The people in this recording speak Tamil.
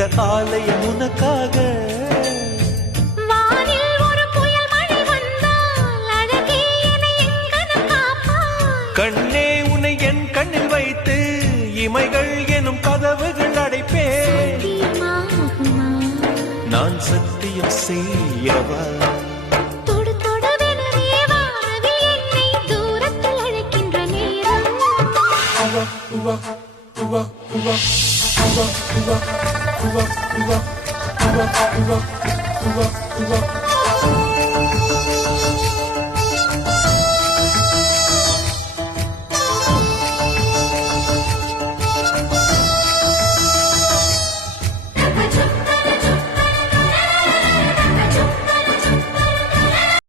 இந்த ஆலயம் உனக்காக. வானில் ஒரு புயல் மழை வந்தால் அழகே என்னை எங்கனம் காப்பாய். கண்ணே உன்னை என் கண்ணில் வைத்து இமைகள் எனும் கதவுகள் அடைப்பேன். சத்தியமாகுமா? நான் சத்தியம் செய்யவா? தொடு தொடுவெனவே வானவில் என்னை தூரத்தில் அழைக்கின்ற நேரம். Uva, uva, uva, uva, uva, uva, uva, uva.